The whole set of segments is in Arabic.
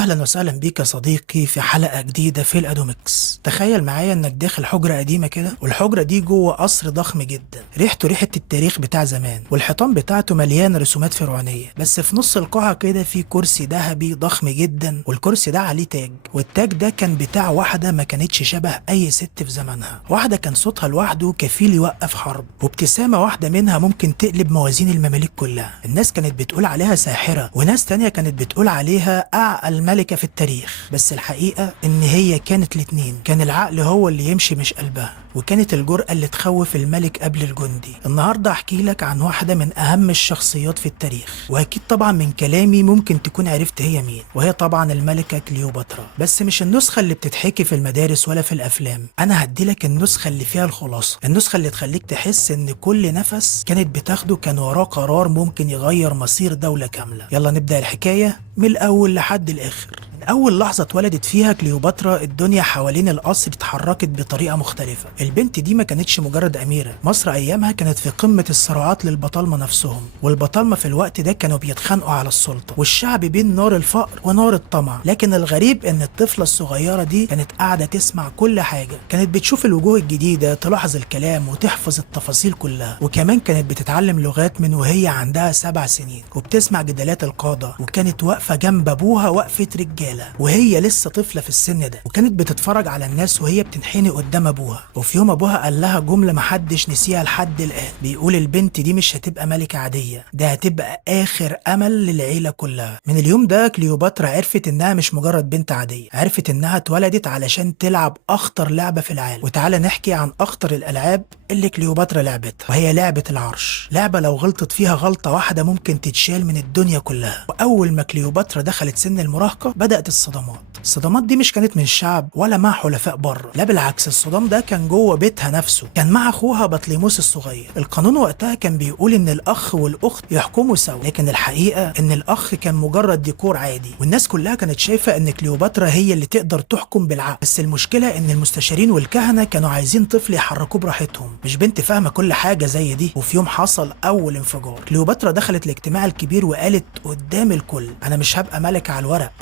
اهلا وسهلا بيك يا صديقي في حلقة جديدة في الادوميكس. تخيل معايا انك داخل حجرة قديمة كده، والحجرة دي جوه قصر ضخم جدا، ريحته ريحة التاريخ بتاع زمان، والحيطان بتاعته مليانة رسومات فرعونية. بس في نص القاعة كده في كرسي ذهبي ضخم جدا، والكرسي ده عليه تاج، والتاج ده كان بتاع واحدة ما كانتش شبه اي ست في زمانها، واحدة كان صوتها لوحده كفيل يوقف حرب، وابتسامة واحدة منها ممكن تقلب موازين المماليك كلها. الناس كانت بتقول عليها ساحرة، وناس تانية كانت بتقول عليها اعقل ملكة في التاريخ. بس الحقيقة ان هي كانت الاتنين، كان العقل هو اللي يمشي مش قلبها، وكانت الجرأة اللي تخوف الملك قبل الجندي. النهاردة احكي لك عن واحدة من اهم الشخصيات في التاريخ، واكيد طبعا من كلامي ممكن تكون عرفت هي مين، وهي طبعا الملكة كليوباترا. بس مش النسخة اللي بتتحكي في المدارس ولا في الافلام، انا هديلك النسخة اللي فيها الخلاصة، النسخة اللي تخليك تحس ان كل نفس كانت بتاخده كان وراه قرار ممكن يغير مصير دولة كاملة. يلا نبدأ الحكاية من الاول لحد الاخر. أول لحظة اتولدت فيها كليوباترا الدنيا حوالين القصر اتحركت بطريقة مختلفة. البنت دي ما كانتش مجرد أميرة، مصر أيامها كانت في قمة الصراعات للبطالمة نفسهم، والبطالمة في الوقت ده كانوا بيتخانقوا على السلطة، والشعب بين نار الفقر ونار الطمع. لكن الغريب إن الطفلة الصغيرة دي كانت قاعدة تسمع كل حاجة، كانت بتشوف الوجوه الجديدة، تلاحظ الكلام وتحفظ التفاصيل كلها، وكمان كانت بتتعلم لغات من وهي عندها 7 سنين، وبتسمع جدالات القادة، وكانت واقفة جنب أبوها وقفة رجالة وهي لسه طفلة في السن ده، وكانت بتتفرج على الناس وهي بتنحني قدام ابوها. وفي يوم ابوها قال لها جملة محدش نسيها لحد الآن، بيقول البنت دي مش هتبقى ملكة عادية، ده هتبقى آخر أمل للعيلة كلها. من اليوم ده كليوباترا عرفت إنها مش مجرد بنت عادية، عرفت إنها اتولدت علشان تلعب أخطر لعبة في العالم. وتعالى نحكي عن أخطر الألعاب اللي كليوباترا لعبتها، وهي لعبة العرش. لعبة لو غلطت فيها غلطة واحدة ممكن تتشال من الدنيا كلها. وأول ما كليوباترا دخلت سن المراهقة بدأت الصدمات دي مش كانت من الشعب ولا مع حلفاء بره، لا بالعكس، الصدام ده كان جوه بيتها نفسه، كان مع اخوها بطليموس الصغير. القانون وقتها كان بيقول ان الاخ والاخت يحكموا سوا، لكن الحقيقه ان الاخ كان مجرد ديكور عادي، والناس كلها كانت شايفه ان كليوباترا هي اللي تقدر تحكم بالعقل. بس المشكله ان المستشارين والكهنه كانوا عايزين طفل يحركوه براحتهم، مش بنت فاهمه كل حاجه زي دي. وفي يوم حصل اول انفجار. كليوباترا دخلت الاجتماع الكبير وقالت قدام الكل: انا مش هبقى ملكه على الورق،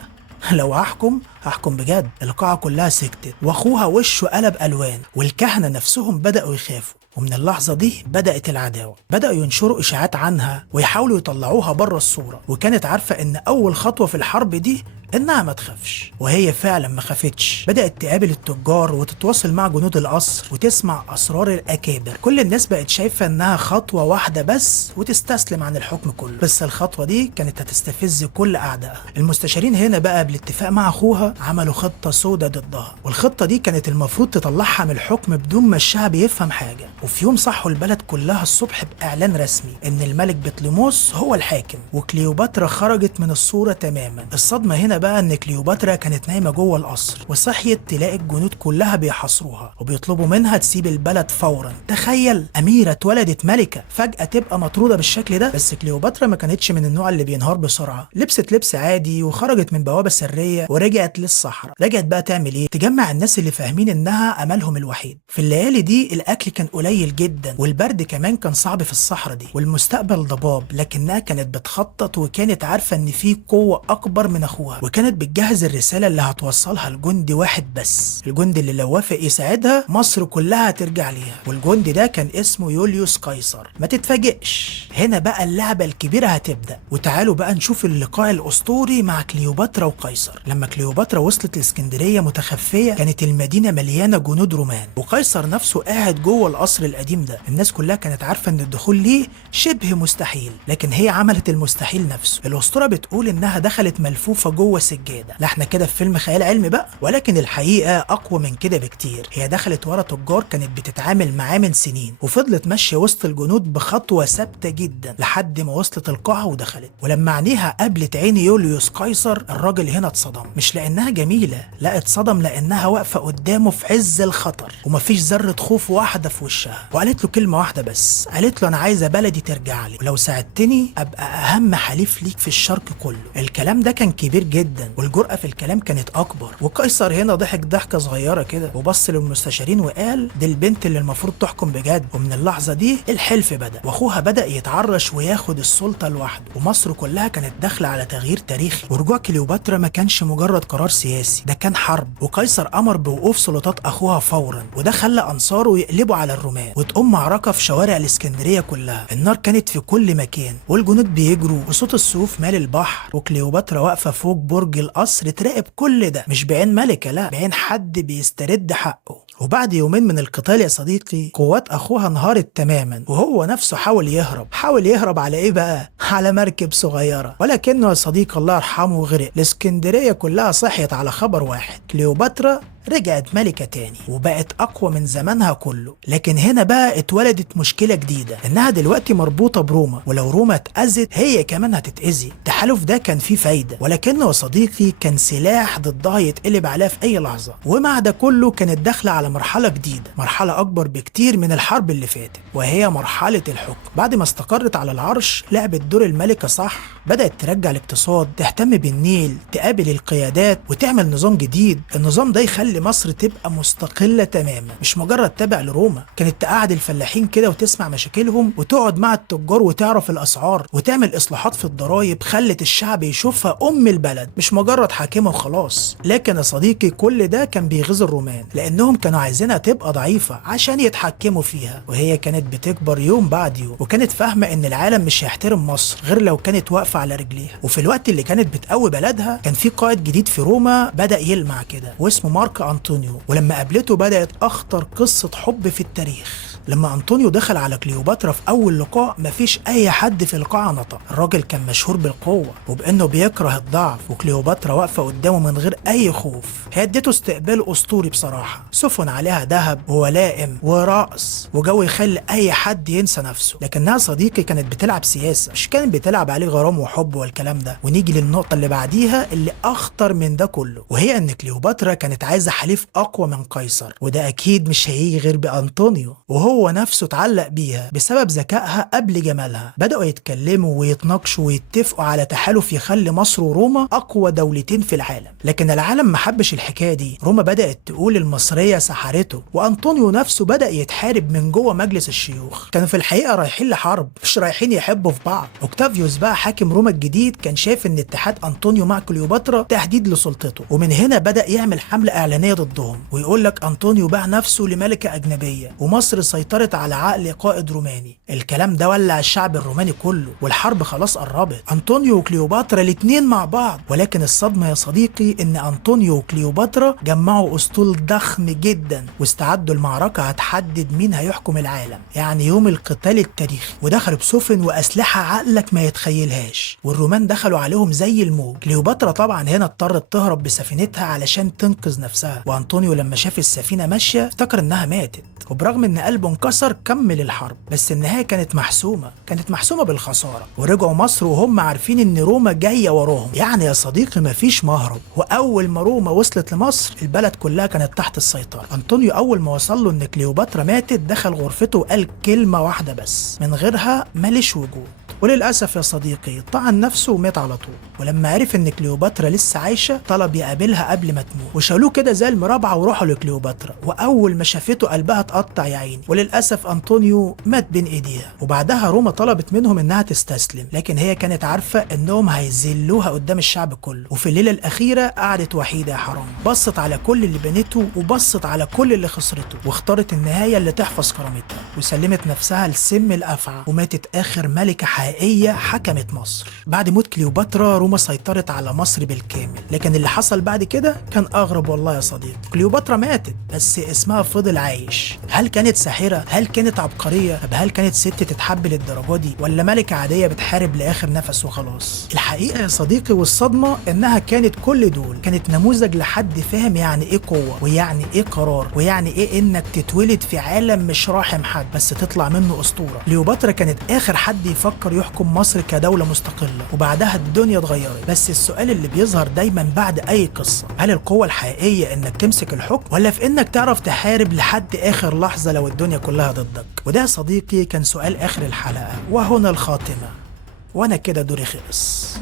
لو هحكم بجد. القاعة كلها سكتت، واخوها وشه قلب ألوان، والكهنة نفسهم بدأوا يخافوا. ومن اللحظة دي بدأت العداوة، بدأوا ينشروا إشاعات عنها ويحاولوا يطلعوها بره الصورة. وكانت عارفة إن أول خطوة في الحرب دي إنها ما تخافش، وهي فعلا ما خافتش. بدأت تقابل التجار وتتواصل مع جنود القصر وتسمع أسرار الأكابر. كل الناس بقت شايفة إنها خطوة واحدة بس وتستسلم عن الحكم كله، بس الخطوة دي كانت هتستفز كل أعدائها. المستشارين هنا بقى بالاتفاق مع أخوها عملوا خطة سودة ضدها، والخطة دي كانت المفروض تطلعها من الحكم بدون ما الشعب يفهم حاجة. وفي يوم صحوا البلد كلها الصبح بإعلان رسمي إن الملك بطليموس هو الحاكم، وكليوباترا خرجت من الصورة تماما. الصدمة هنا بقى ان كليوباترا كانت نايمه جوه القصر، وصحيت تلاقي الجنود كلها بيحاصروها وبيطلبوا منها تسيب البلد فورا. تخيل اميره اتولدت ملكه فجاه تبقى مطروده بالشكل ده. بس كليوباترا ما كانتش من النوع اللي بينهار بسرعه، لبست لبس عادي وخرجت من بوابه سريه ورجعت للصحراء. رجعت بقى تعمل ايه؟ تجمع الناس اللي فاهمين انها املهم الوحيد. في الليالي دي الاكل كان قليل جدا، والبرد كمان كان صعب في الصحراء دي، والمستقبل ضباب. لكنها كانت بتخطط، وكانت عارفه ان في قوه اكبر من اخوها، وكانت بتجهز الرسالة اللي هتوصلها لجندي واحد بس، الجندي اللي لو وافق يساعدها مصر كلها هترجع ليها. والجندي ده كان اسمه يوليوس قيصر. ما تتفاجئش، هنا بقى اللعبة الكبيرة هتبدأ. وتعالوا بقى نشوف اللقاء الأسطوري مع كليوباترا وقيصر. لما كليوباترا وصلت الإسكندرية متخفية كانت المدينة مليانة جنود رومان، وقيصر نفسه قاعد جوه القصر القديم ده. الناس كلها كانت عارفة ان الدخول ليه شبه مستحيل، لكن هي عملت المستحيل نفسه. الأسطورة بتقول انها دخلت ملفوفة جوه سجادة. لا احنا كده في فيلم خيال علمي بقى، ولكن الحقيقة أقوى من كده بكتير. هي دخلت ورا تجار كانت بتتعامل معاه من سنين، وفضلت ماشية وسط الجنود بخطوة ثابتة جدا لحد ما وصلت القاعة ودخلت. ولما عينيها قابلت عين يوليوس قيصر، الراجل هنا اتصدم، مش لأنها جميلة، لا اتصدم لأنها واقفة قدامه في عز الخطر ومفيش ذرة خوف واحدة في وشها. وقالت له كلمة واحدة بس، قالت له: أنا عايزة بلدي ترجع لي، ولو ساعدتني أبقى أهم حليف ليك في الشرق كله. الكلام ده كان كبير جدا جدا والجرأة في الكلام كانت اكبر. وقيصر هنا ضحك ضحكة صغيرة كده وبص للمستشارين وقال دي البنت اللي المفروض تحكم بجد. ومن اللحظة دي الحلف بدأ، واخوها بدأ يتعرش وياخد السلطة لوحده، ومصر كلها كانت داخلة على تغيير تاريخي. ورجوع كليوباترا ما كانش مجرد قرار سياسي، ده كان حرب. وقيصر امر بوقوف سلطات اخوها فورا، وده خلى انصاره يقلبوا على الرومان وتقوم معركة في شوارع الاسكندرية كلها. النار كانت في كل مكان والجنود بيجروا وصوت السيوف مال البحر، وكليوباترا واقفة فوق برج القصر تراقب كل ده، مش بعين ملكة، لا بعين حد بيسترد حقه. وبعد يومين من القتال يا صديقي قوات اخوها انهارت تماما، وهو نفسه حاول يهرب على ايه بقى؟ على مركب صغيرة. ولكنه يا صديقي الله يرحمه غرق. الاسكندرية كلها صحيت على خبر واحد، كليوباترا رجعت ملكة تاني وبقت أقوى من زمانها كله. لكن هنا بقى اتولدت مشكلة جديدة، إنها دلوقتي مربوطة بروما، ولو روما اتأذت هي كمان هتتأذي. التحالف ده كان فيه فايدة، ولكنه يا صديقي كان سلاح ضدها يتقلب عليها في أي لحظة. ومع ده كله كانت داخلة على مرحلة جديدة، مرحلة أكبر بكتير من الحرب اللي فاتت، وهي مرحلة الحكم. بعد ما استقرت على العرش لعبت دور الملكة صح، بدأت ترجع الاقتصاد، تهتم بالنيل، تقابل القيادات وتعمل نظام جديد. النظام ده يخلي مصر تبقى مستقلة تماما، مش مجرد تابع لروما. كانت تقعد الفلاحين كده وتسمع مشاكلهم، وتقعد مع التجار وتعرف الأسعار، وتعمل إصلاحات في الضرايب خلت الشعب يشوفها أم البلد، مش مجرد حاكمة وخلاص. لكن يا صديقي كل ده كان بيغيظ الرومان، لأنهم كانوا عايزينها تبقى ضعيفة عشان يتحكموا فيها، وهي كانت بتكبر يوم بعد يوم، وكانت فاهمة إن العالم مش هيحترم مصر غير لو كانت واقفة على رجليها. وفي الوقت اللي كانت بتقوي بلدها كان في قائد جديد في روما بدأ يلمع كده، واسمه مارك أنطونيو. ولما قابلته بدأت أخطر قصة حب في التاريخ. لما أنطونيو دخل على كليوباترا في أول لقاء مفيش أي حد في القاعة نطق. الراجل كان مشهور بالقوة وبأنه بيكره الضعف، وكليوباترا واقفة قدامه من غير أي خوف. هي اديته استقبال أسطوري بصراحة، سفن عليها ذهب وولائم ورقص وجو يخلي أي حد ينسى نفسه. لكنها صديقي كانت بتلعب سياسة، مش كانت بتلعب عليه غرام وحب والكلام ده. ونيجي للنقطة اللي بعديها اللي أخطر من ده كله، وهي إن كليوباترا كانت عايزة حليف أقوى من قيصر، وده أكيد مش هيجي غير بأنطونيو، وهو نفسه اتعلق بيها بسبب ذكائها قبل جمالها. بدأوا يتكلموا ويتناقشوا ويتفقوا على تحالف يخلي مصر وروما أقوى دولتين في العالم. لكن العالم محبش الحكاية دي. روما بدأت تقول المصرية سحرته، وأنطونيو نفسه بدأ يتحارب من جوه مجلس الشيوخ. كانوا في الحقيقة رايحين لحرب، مش رايحين يحبوا في بعض. اوكتافيوس بقى حاكم روما الجديد كان شايف ان اتحاد أنطونيو مع كليوباترا تهديد لسلطته، ومن هنا بدأ يعمل حملة إعلانية ضدهم، ويقول لك أنطونيو باع نفسه لملكة أجنبية، ومصر سيطرت على عقل قائد روماني. الكلام ده ولع الشعب الروماني كله، والحرب خلاص قربت. أنطونيو وكليوباترا الاتنين مع بعض. ولكن الصدمة يا صديقي ان أنطونيو وكليوباترا جمعوا أسطول ضخم جدا، واستعدوا المعركة هتحدد مين هيحكم العالم، يعني يوم القتال التاريخي. ودخلوا بسفن وأسلحة عقلك ما يتخيلهاش، والرومان دخلوا عليهم زي الموج. كليوباترا طبعا هنا اضطرت تهرب بسفينتها علشان تنقذ نفسها، وأنطونيو لما شاف السفينة ماشية افتكر انها ماتت، وبرغم ان قلبه انكسر كمل الحرب. بس النهاية كانت محسومة بالخسارة، ورجعوا مصر وهم عارفين ان روما جاية وراهم. يعني يا صديقي مفيش مهرب. واول ما روما وصلت لمصر البلد كلها كانت تحت السيطرة. أنطونيو اول ما وصل له ان كليوباترا ماتت دخل غرفته وقال كلمة واحدة بس، من غيرها ماليش وجود. وللأسف يا صديقي طعن نفسه ومات على طول. ولما عرف ان كليوباترا لسه عايشة طلب يقابلها قبل ما تموت، وشالوه كده زي المرابعة وراحوا لكليوباترا. واول ما شافته قلبها اتقطع يا عيني. وللأسف أنطونيو مات بين ايديها. وبعدها روما طلبت منهم انها تستسلم، لكن هي كانت عارفة انهم هيذلوها قدام الشعب كله. وفي الليلة الأخيرة قعدت وحيدة يا حرام، بصت على كل اللي بنته وبصت على كل اللي خسرته، واختارت النهاية اللي تحفظ كرامتها، وسلمت نفسها لسم الأفعى، وماتت آخر ملكة حقيقية حكمت مصر. بعد موت كليوباترا روما سيطرت على مصر بالكامل. لكن اللي حصل بعد كده كان أغرب والله يا صديقي. كليوباترا ماتت بس اسمها فضل عايش. هل كانت ساحرة؟ هل كانت عبقرية؟ طب هل كانت ست تتحب للدرجة دي، ولا ملكة عادية بتحارب لآخر نفس وخلاص؟ الحقيقة يا صديقي والصدمة إنها كانت كل دول كانت نموذج لحد فاهم يعني إيه قوة، ويعني إيه قرار، ويعني إيه إنك تتولد في عالم مش راحم حد بس تطلع منه أسطورة. كليوباترا كانت آخر حد يفكر يحكم مصر كدولة مستقلة، وبعدها الدنيا اتغيرت. بس السؤال اللي بيظهر دايما بعد أي قصة، هل القوة الحقيقية إنك تمسك الحكم، ولا في إنك تعرف تحارب لحد آخر لحظة لو الدنيا كلها ضدك؟ وده يا صديقي كان سؤال آخر الحلقة، وهنا الخاتمة، وأنا كده دوري خلص.